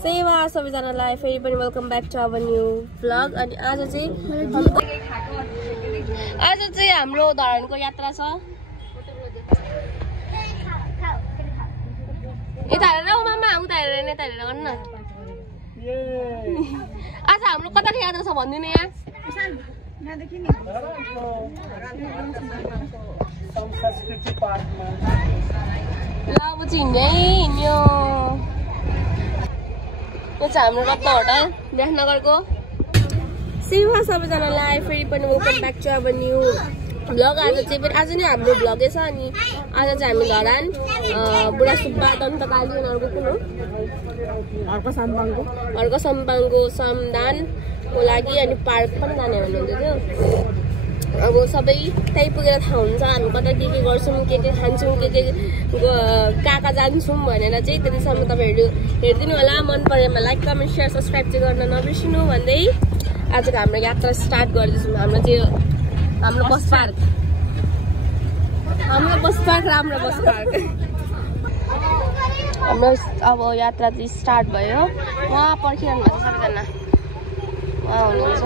सेवा सबैजनालाई फेरि पनि welcome back to our new vlog. अनि आज चाहिँ हाम्रो धरानको यात्रा छ। यता हेरेर मामा उता हेरेर यता हेरेर गर्नु न। आज हाम्रो कताको यात्रा छ भन्दिनु यहाँ। ल अब चाहिँ हिँड्यो। यो चाहिँ हाम्रो रत्न होटल विराटनगरको। सेवा सबैजनालाई फेरि पनि welcome back to our new vlog. आज नै हाम्रो भ्लगै छ। अनि आज चाहिँ हामी धरान बुढा सुब्बा दन्तकाली उनीहरूको कुन हो अर्को सम्पाङको समदानको लागि अनि पार्क पनि जाने भन्नुहुँदै थियो। अब सबै त्यही पुगेर थाहा हुन्छ हामी कता के गर्छौँ, के खान्छौँ, के कहाँ जान्छौँ भनेर चाहिँ। त्यतिसम्म तपाईँहरू हेरिदिनु होला। मन परेमा लाइक कमेन्ट सेयर सब्सक्राइब चाहिँ गर्न नबिर्सिनु भन्दै आजको हाम्रो यात्रा स्टार्ट गर्दैछौँ। हाम्रो बस पार्क राम्रो बस पार्क हाम्रो अब यात्रा चाहिँ स्टार्ट भयो। उहाँ पर्खिरहनु भएको छ सबैजना, उहाँ हुनुहुन्छ।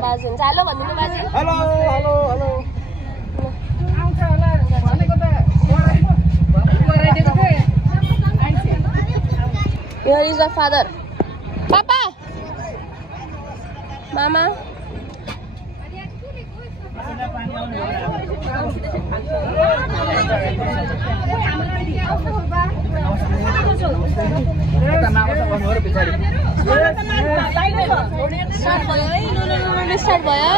बाजे हुन्छ हेलो भनिदिनु बाजे। Hello hello hello. Here is our father. Papa. Mama. Start भयो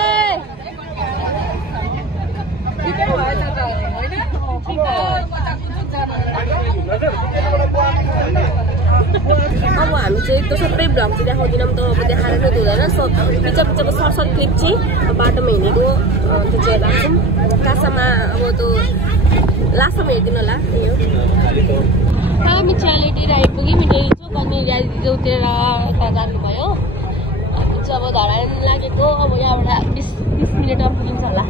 अब हामी चाहिँ त्यो सबै भ्लग चाहिँ देखाउँदैनौँ त। अब देखाएर चाहिँ हुँदैन। पिछाको सर्ट क्लिप चाहिँ बाटोमा हिँडेको त्यो चाहिँ राख्छौँ। कासामा अब त्यो लास्टमा हेरिदिनु होला। हामी च्यालेटी आइपुग्यौँ। मिठाई चोक अनि उतिर यता जानुभयो। हामी चाहिँ अब धरान लागेको। अब यहाँबाट 20 मिनटमा पुगिन्छ होला।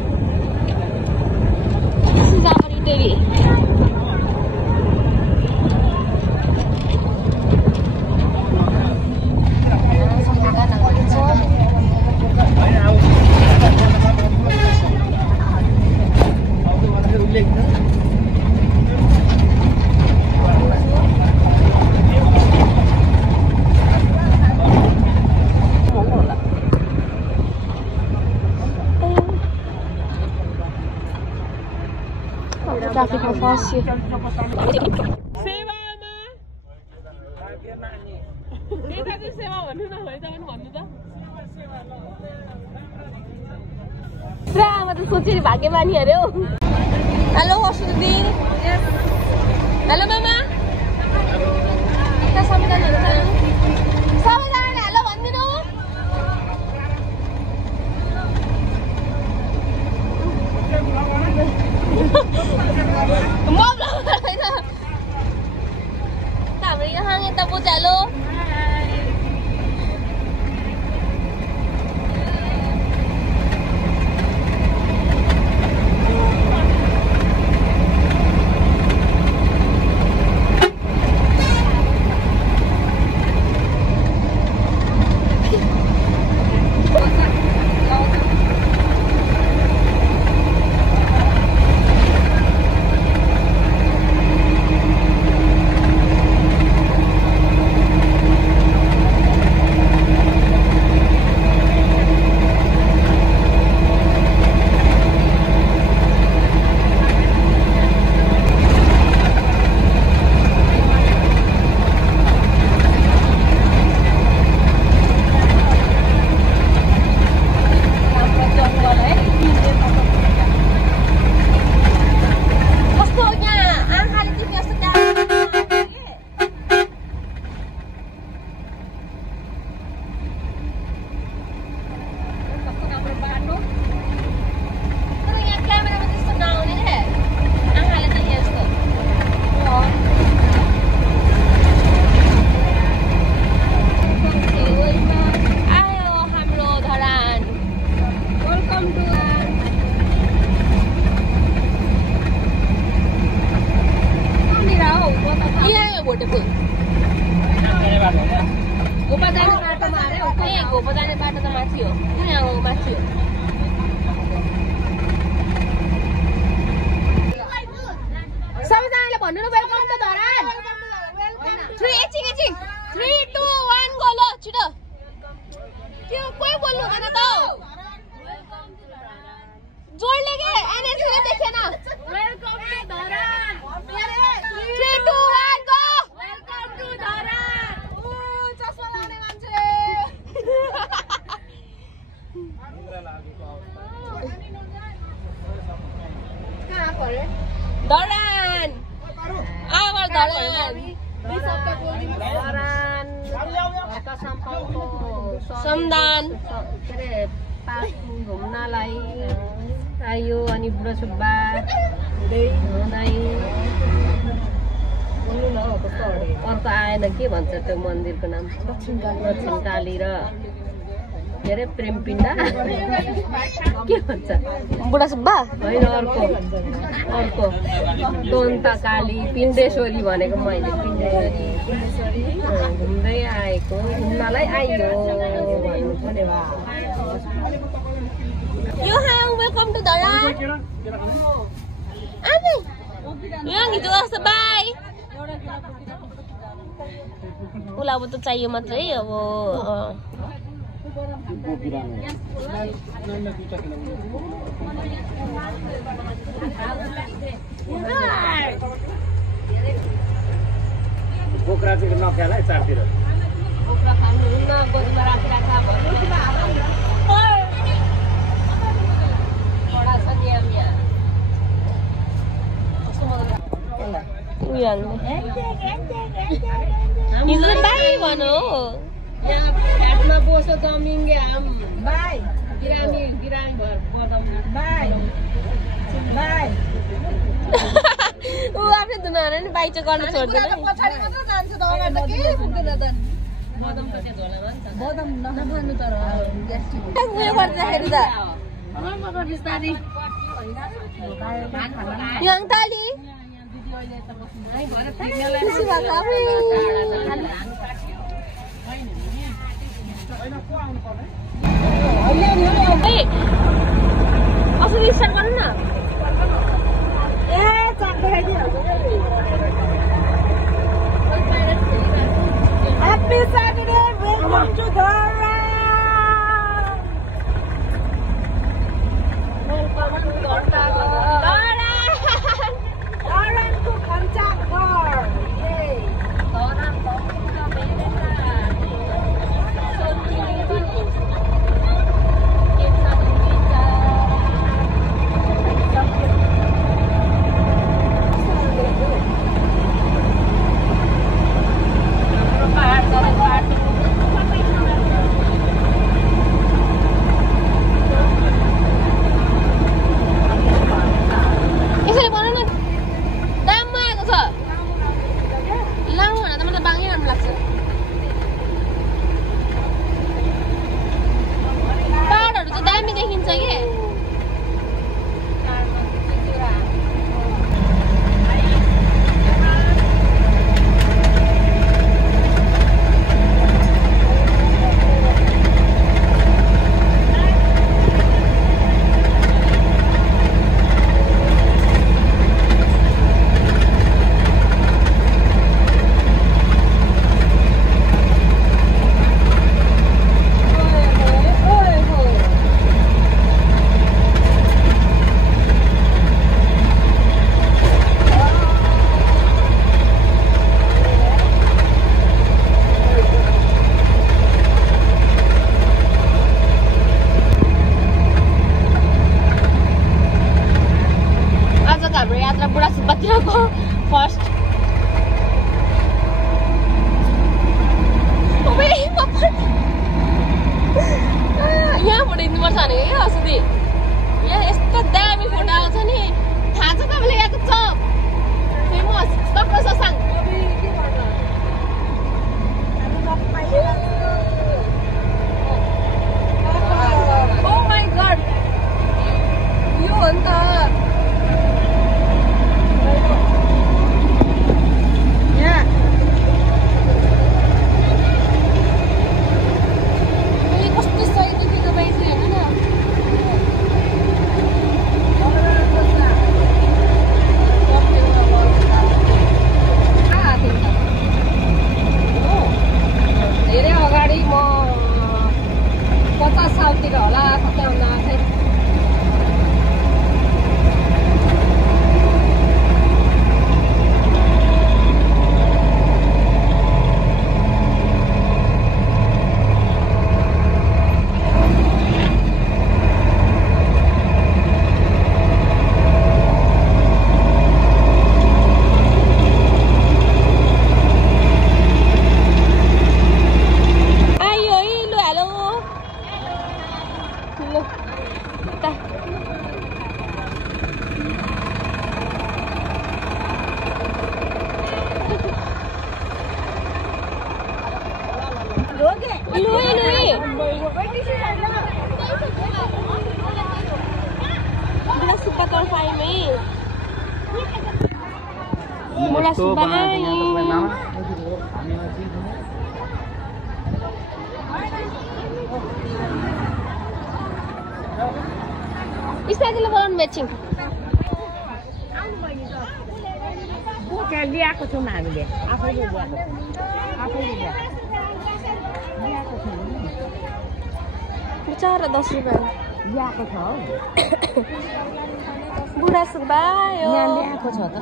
ट्राफिकमा फस्यो। आमा त सोचेर भाग्यमानी अरे हो। हेलो असु दिदी। हेलो मामा। सबैजनाले हेलो भनिदिनु। हाम्रो यहाँ यता बुझालो। धरान आवर धरान समदान के अरे पार्कमा घुम्नलाई आयो अनि बुढो सुब्बा अर्को आएन के भन्छ त्यो मन्दिरको नाम दक्षिण काली र के अरे प्रेमपिण्डा के भन्छ बुढा सुब्बा होइन अर्को दोन्ता काली पिण्डेश्वरी भनेको मैले पिण्डेश्वरी घुम्दै आएको घुम्नलाई आइयो भन्नु पर्ने Johan, welcome to Dharan. Ane, Johan gitu lah bye. Ulah butuh चाहियो मात्रै अब बोक्रा चाहिँ नख्याला है चारतिर बोक्रा खानु हुन्न गोदमा राखिराखा भन्नु बडा छ नि यहाँ Johan. Hizo bye भनो यहाँ फ्याटमा बस्यो जमिङ्गे आम बाई गिरामी भर बदम बाई ऊ आफै दुनाएर नि बाई चाहिँ गर्न छोड्दैन पछाडि मात्र जान्छ त अगाडि त केही पुग्दैन त बदम त त्यहाँ झोलामा नि त बदम नखानु तर उयो गर्दाखेरि त Yang tali खुसी भएको असली स्टार्ट गर्नु न Happy Saturday, welcome to Dharan. Dharan to Kanchakar. Yay. टाइमै मोला सुबाई इस्तादिले बोलाउनु मेचिङ त्यहाँ ल्याएको छौँ हामीले आफैले ल्याएको बिचारा 10 रुपियाँ ल्याएको छ हौ बुढा सुबायो ल्याएको छ त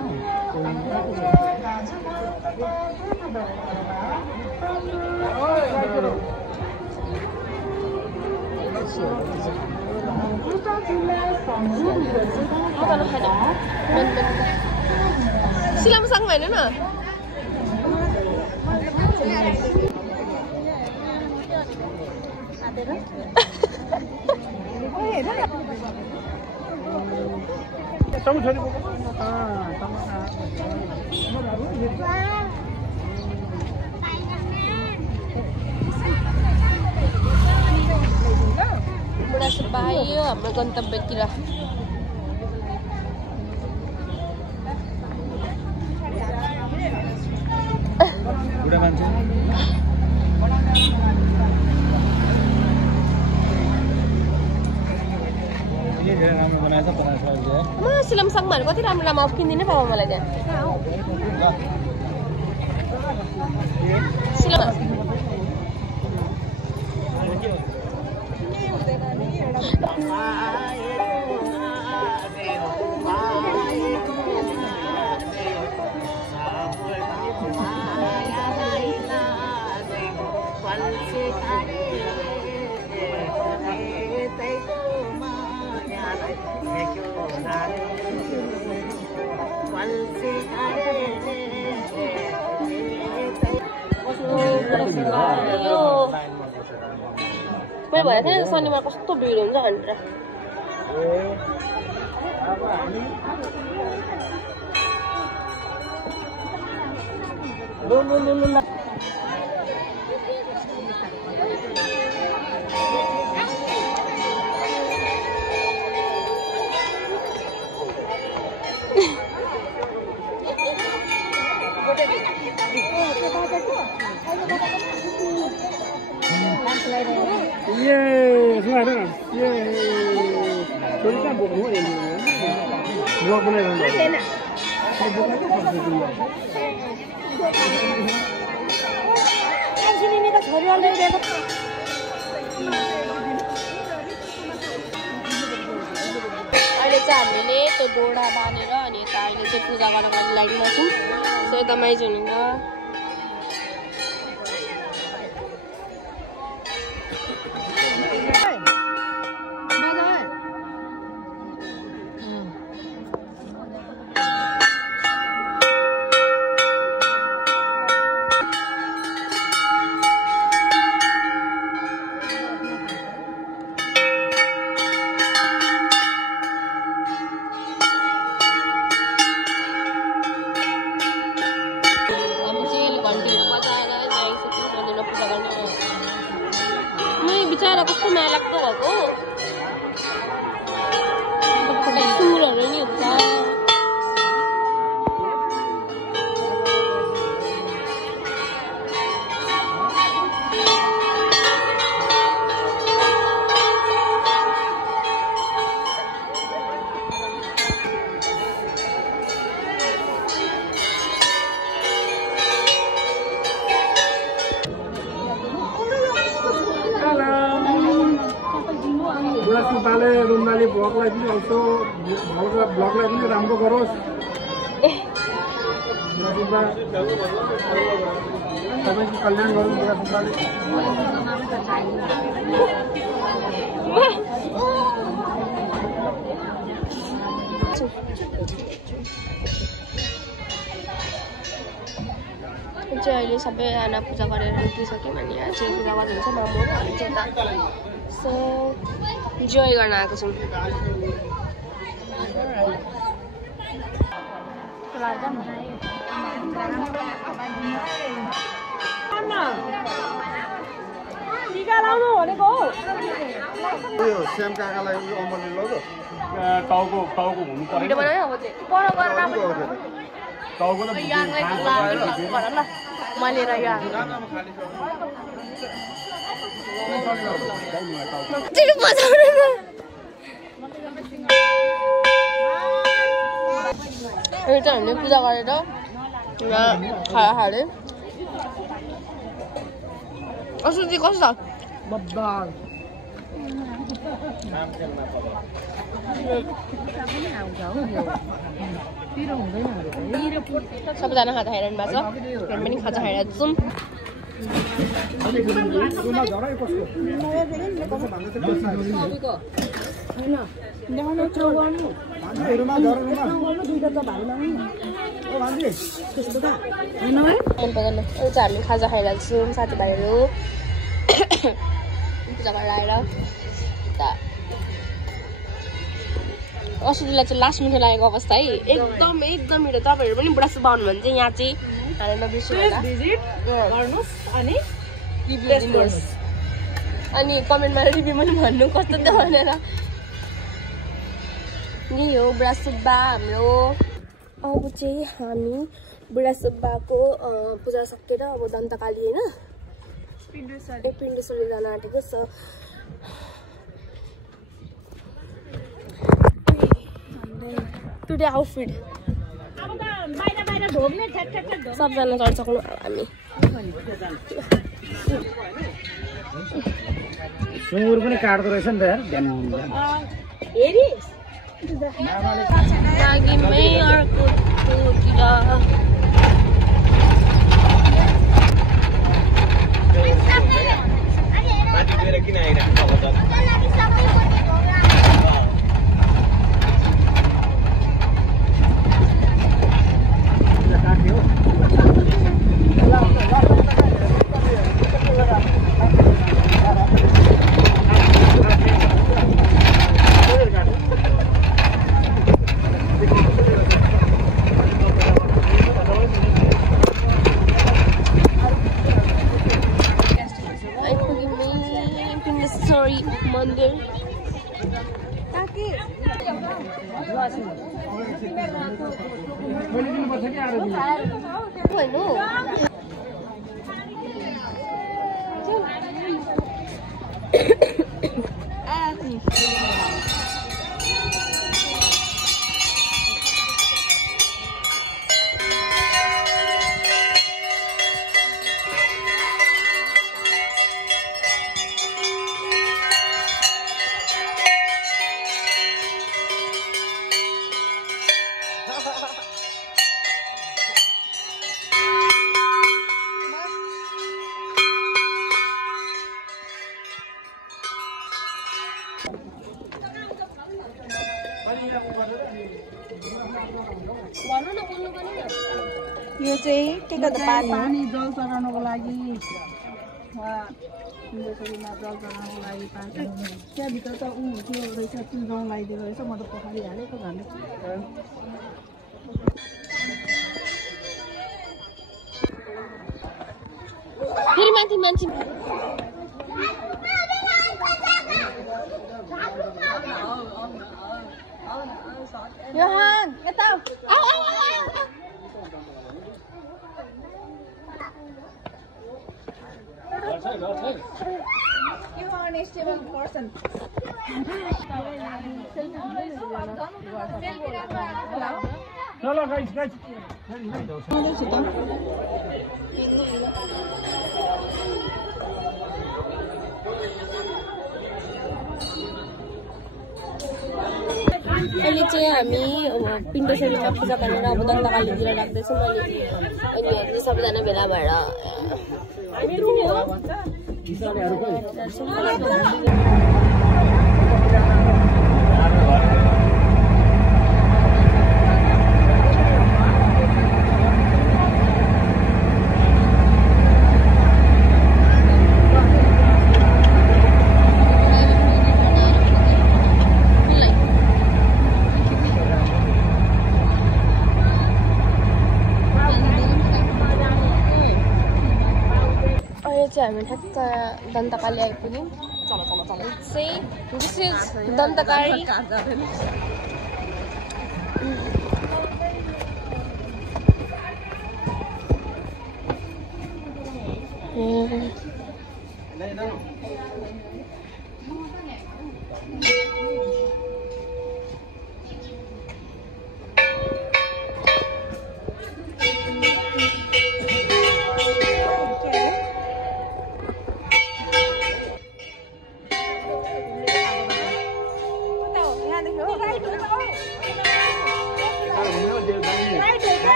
सिलामसँग भएन न बुढा सुबायो हाम्रो गन्तव्यतिर बुढा मान्छे राम्रो बनाएछ म सिलमसँग भनेर कति राम्रो राम्रो अफ किनिदिनै पाऊ मलाई त्यहाँ सिलम मैले भनेको थिएँ शनिबार कस्तो भिड हुन्छ भनेर अहिले चाहिँ हामीले त्यो डोडा बाँधेर अनि यता अहिले चाहिँ पूजा गर्नको लागि लागिरहेको छौँ सो यता माइज हुनुहुन्छ बिचारा कस्तो माया लाग्दो भएको सुरहरू नि हुन्छ सुब्बाले रुम्बाले ब्लगलाई पनि अल्सो ब्लगलाई पनि राम्रो गरोस् सुब्बा सबैको कल्याण गरोस् बुढा सुब्बाले चाहिँ अहिले सबैजना पूजा गरेर उठिसक्यौँ अनि यहाँ चाहिँ पूजा गर्नुहुन्छ मामु अनि चाहिँ यता सो इन्जोय गर्न आएको छौँ ठीक टिका लाउनु भनेको हो यो श्याम काकालाई अमरले लग्यो टाउको हुनु पर्यो भिडियो बनायो अब चाहिँ पर गरेर टाउको त याङलाई गर ल मैले र याङ तिमी बजाउनु न एउटा हामीले पूजा गरेर यहाँ खाना खाले असुजी कस्तो छ बब्बाल सबैजना खाजा खाइरहनु भएको छ हामी पनि खाजा खाइरहेको छौँ हामी खाजा खाइरहेको छौँ साथीभाइहरू पूजा गरेर आएर असुजीलाई चाहिँ लास्ट मिठो लागेको अवस्था है एकदम मिठो तपाईँहरू पनि बुढा सुब्बा आउनु भने चाहिँ यहाँ चाहिँ खाना नबिर्सिनु अनि कमेन्टमा रिभ्यू पनि भन्नु कस्तो त भनेर यही हो बुढा सुब्बा हाम्रो अब चाहिँ हामी बुढा सुब्बाको पूजा सकेर अब दन्तकाली होइन पिण्डेश्वरी जान आँटेको छ टुडे आउटफिट सबजना चढिसक्नु हामी सुँगुर पनि काट्दो रहेछ नि त यार लागिमै अर्को किन आइरहेको मन्दिर यो चाहिँ टिका त पानी जल चढाउनको लागि पिण्डेश्वरीमा जल चढाउनको लागि पानी त्यहाँभित्र त ऊ त्यो रहेछ चिल्ड्राउन लगाइदिएको रहेछ म त पोखरी हालेको झन्डै फेरि माथि मान्छे योहान यता You are an stable person. चलो गाइस अहिले चाहिँ हामी पिण्डेश्वरीमा पूजा गरेर अब दन्तकालीतिर राख्दैछौँ अनि सबैजना भेला भएर चाहिँ हामी ठ्याक्क दन्तकाली आइपुग्यौँ चाहिँ दिस इज दन्तकाली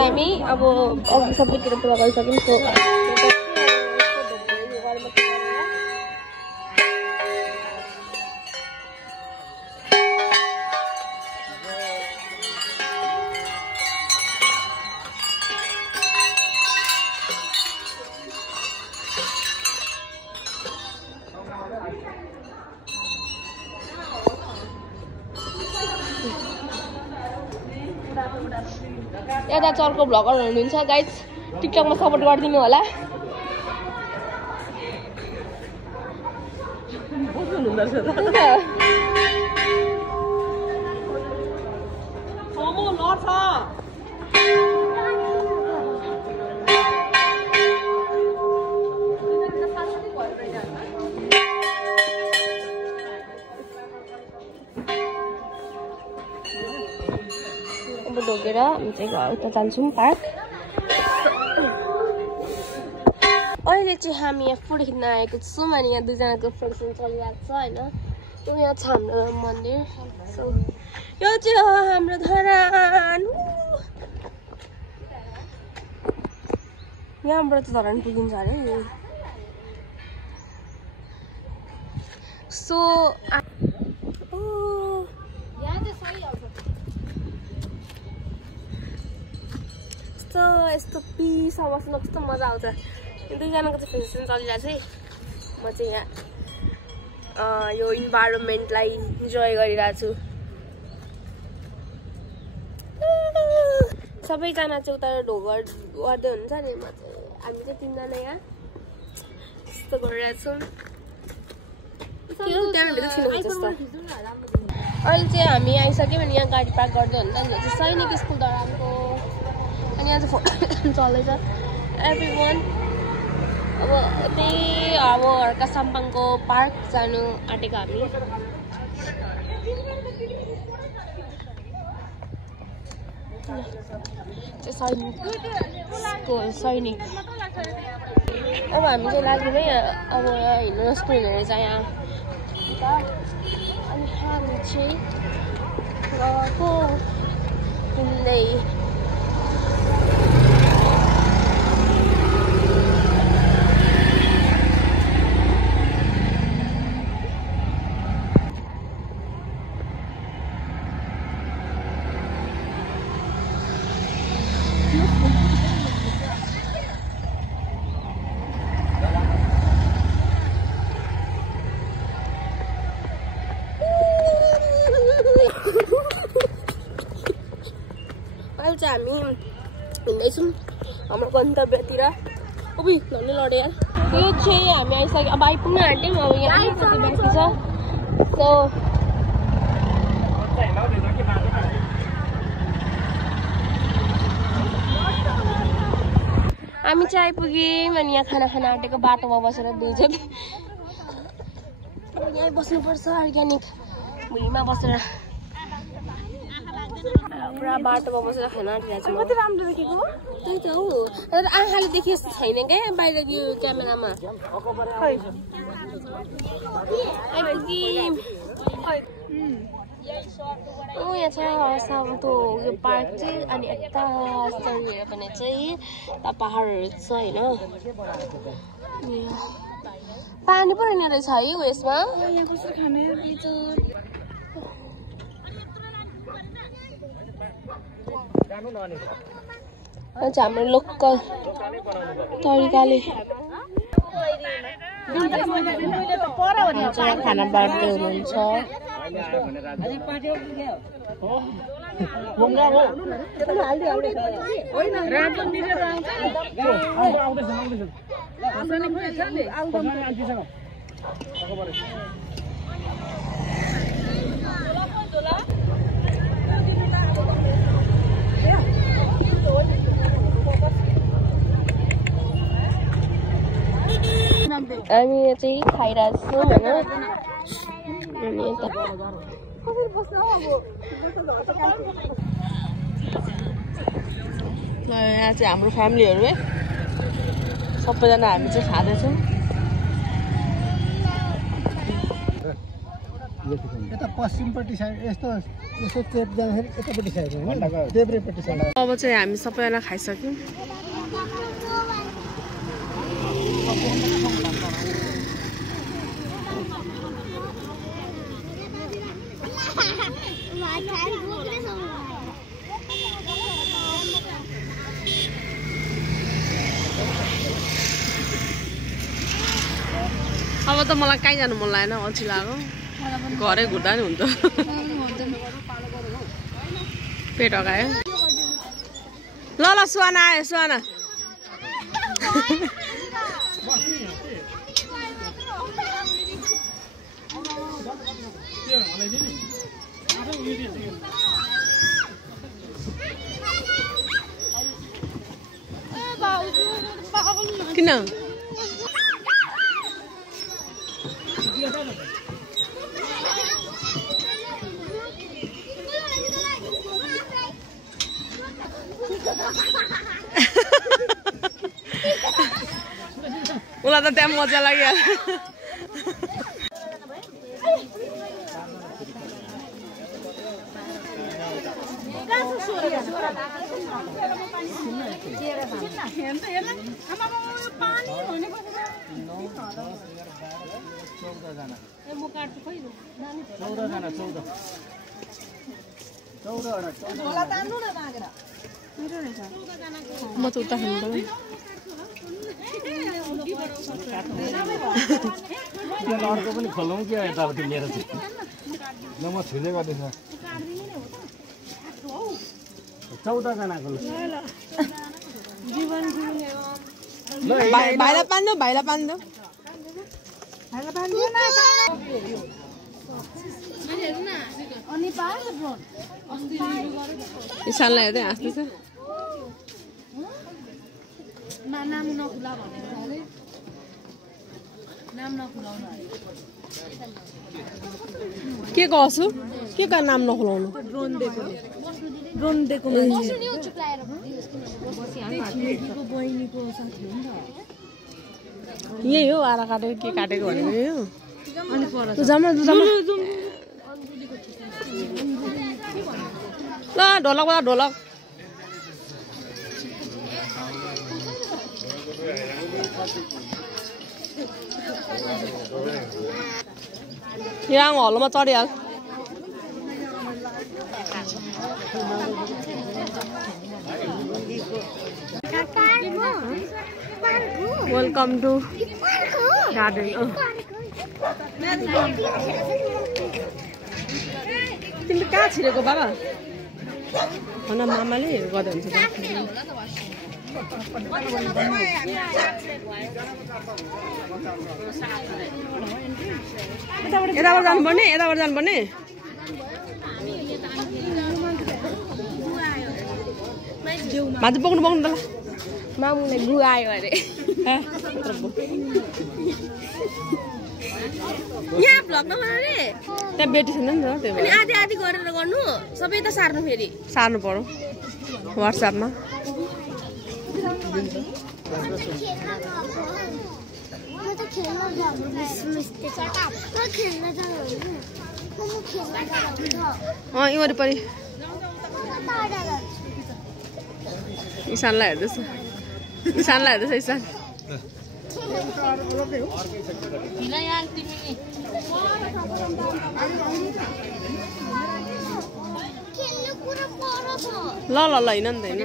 हामी अब अघि सबै कुरा पुरा गरिसक्यौँ यता चर्को भ्लगर हुनुहुन्छ गाइज टिकटकमा सपोर्ट गरिदिनु होला ढोकेर हामी चाहिँ उता जान्छौँ पार्क अहिले चाहिँ हामी यहाँ फुड खिच्न आएको छौँ अनि यहाँ दुईजनाको फङ्सन चलिरहेको छ होइन यहाँ छ हाम्रो मन्दिर सो यो चाहिँ हो हाम्रो धरान यहाँबाट चाहिँ धरान पुगिन्छ अरे सो यस्तो पिस बस्नु कस्तो मजा आउँछ दुईजनाको चाहिँ फेसन चलिरहेको छ है म चाहिँ यहाँ यो इन्भाइरोमेन्टलाई इन्जोय गरिरहेको छु सबैजना चाहिँ उता ढोगर गर्दै हुन्छ नि म चाहिँ हामी चाहिँ तिनजना यहाँ यस्तो गरिरहेको छौँ अहिले चाहिँ हामी आइसक्यौँ अनि यहाँ गाडी पार्क गर्दै हुन्छ नि चाहिँ सैनिक स्कुल धरानको अनि यहाँ चाहिँ फोटो चल्दैछ एभ्रिवान अब त्यही अब हर्का साम्पाङको पार्क जानु आँटेको हामी सैनिक अब हामी चाहिँ लाग्यो है अब हिँड्नु स्कुल हेरेर चाहिँ यहाँ अनि हामी चाहिँ गएको हिँड्दै हामी हिँड्दैछौँ हाम्रो गन्तव्यतिर उभि धन्य लडे यार यो चाहिँ हामी आइसक्यो अब आइपुग्न आँट्यौँ अब यहाँ अलिकति बाँकी छ सो हामी चाहिँ आइपुग्यौँ अनि यहाँ खाना खान आँटेको बाटोमा बसेर दुईजना यहीँ बस्नुपर्छ अर्ग्यानिक भुइँमा बसेर पुरा बाटोमा बसेर खाना आँटिरहेको छु कति राम्रो देखेको त्यही त हो तर आँखाले देखे जस्तो छैन क्या बाहिर यो क्यामेरामा यहाँ छ सामतो यो पार्क चाहिँ अनि यता हेऱ्यो भने चाहिँ पहाडहरू छ होइन पानी पो रहेन रहेछ है उयसमा यहाँ कसरी खाने हाम्रो लोकल तरिकाले खाना बाँड्दै हुनुहुन्छ हामी चाहिँ खाइरहेछौँ होइन अनि यता यहाँ चाहिँ हाम्रो फ्यामिलीहरू है सबैजना हामी चाहिँ खाँदैछौँ यता पश्चिमपट्टि साइड यस्तो यस्तो चेप जाँदाखेरि यतापट्टि साइड होइन देब्रेपट्टि साइड अब चाहिँ हामी सबैजना खाइसक्यौँ अब त मलाई कहीँ जानु मन लागेन अल्छी लाग्यो घरै घुर्दा नि हुन्छ पेट अगायो ल ल सुहाना आयो सुहाना किन उलाई त त्यहाँ मजा लागिहाल्यो म त उता खानु पर्यो अर्को पनि खोलौँ कि यतापट्टि मेरो चाहिँ ल म छुने गर्दैछु 14 जनाको भाइलाई पान्दो भाइलाई पान्दो इसानलाई हेर्दै हाँस्दैछ के कसो के का नाम नखुलाउनु ड्रोन दिएको यही हो आरा काटेको के काटेको भनेको यही हो ल ढोलक वाला ढोलक यहाँ हलोमा चढिहाल वेलकम टु गार्डन तिमीले कहाँ छिरेको बाबा भन मामाले गर्दा हुन्छ यताबाट जानुपर्ने यताबाट जानुपर्ने भाजी बोक्नु बोक्नु त ल मामुले गु आयो अरे यहाँ भ्लग नबना रे त्यहाँ बेटी छैन नि त त्यो अनि आधी आधी गरेर गर्नु सबै त सार्नु फेरि सार्नु पर्यो व्हाट्सएपमा यी वरिपरि इसानलाई हेर्दैछ इसानलाई हेर्दैछ इसान ल ल ल हिँड नि त हिँड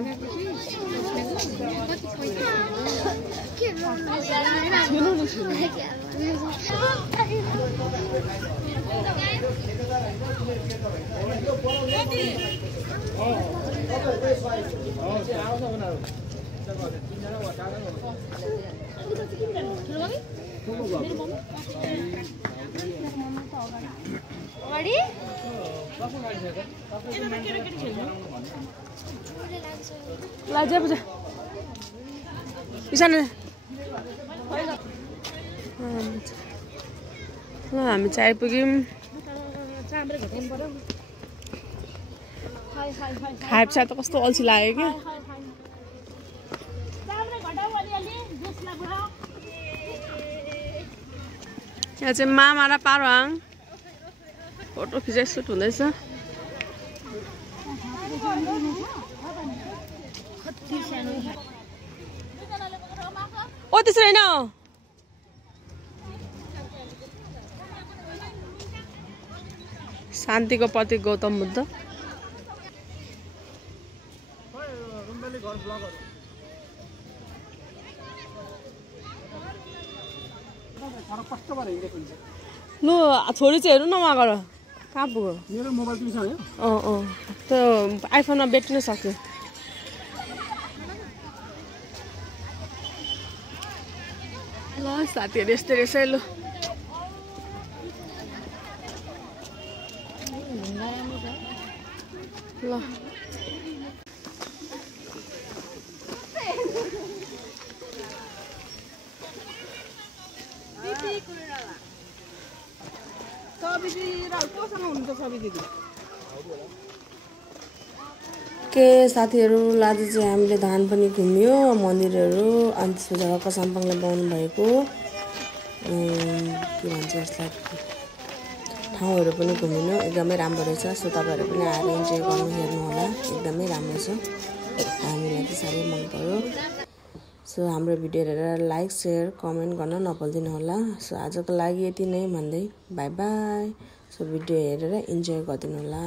लाजा बुझा इसान ल हामी चाहिँ आइपुग्यौँ खाएपछि त कस्तो अल्छी लाग्यो कि यहाँ चाहिँ मामा र पारुहाङ फोटो खिचाइ सुट हुँदैछ ओ त्यसो होइन शान्तिको प्रतीक गौतम बुद्ध लु छोरी चाहिँ हेर्नु न उहाँ गर कहाँ पुग्यो मेरो मोबाइल पनि छ है त्यो आइफोनमा ब्याट्री नै सक्यो ल साथीहरू यस्तै रहेछ है लु ल के साथीहरू आज चाहिँ हामीले धान पनि घुम्यो मन्दिरहरू अनि त्यसपछि हक्क साम्पाङले बनाउनु भएको के भन्छ यसलाई ठाउँहरू पनि घुम्यो एकदमै राम्रो रहेछ सो तपाईँहरू पनि आएर इन्जोय गर्नु हेर्नु होला एकदमै राम्रो छ हामीलाई चाहिँ साह्रै मन पर्यो सो हाम्रो भिडियो हेरेर लाइक शेयर कमेन्ट गर्न नभुल्दिनु होला सो आजको लागि यति नै भन्दै बाई बाई सो भिडियो हेरेर इन्जोय गरिदिनु होला